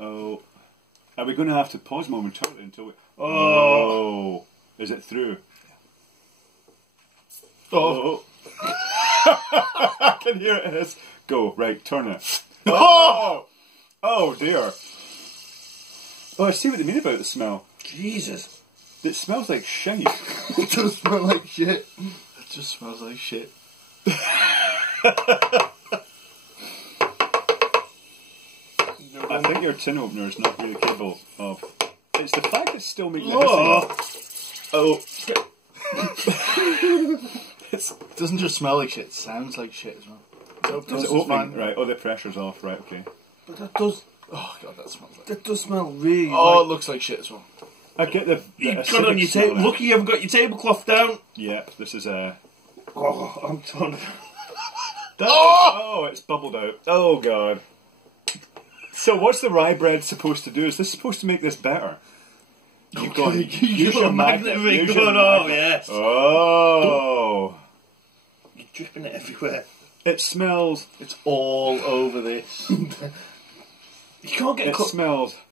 Oh. Are we going to have to pause momentarily until we... Oh. Is it through? Oh. I can hear it is. Go. Right, turn it. Oh! Oh, dear. Oh, I see what they mean about the smell. Jesus. It smells like shite. It does smell like shit. It just smells like shit. I think your tin opener is not really capable of... It's the fact it's still making a hissing. It doesn't just smell like shit, it sounds like shit as well. Is it opening? Right, oh, the pressure's off, right, okay. But that does... Oh god, that smells like... That does smell really Oh, it looks like shit as well. I get the You've got it on your table. Lucky you haven't got your tablecloth down. Yep, this is a... Oh, I'm done. Oh, it's bubbled out. Oh, God. So what's the rye bread supposed to do? Is this supposed to make this better? You've got to use your magnet. Oh, yes. Oh. You're dripping it everywhere. It smells... It's all over this. You can't get... It smells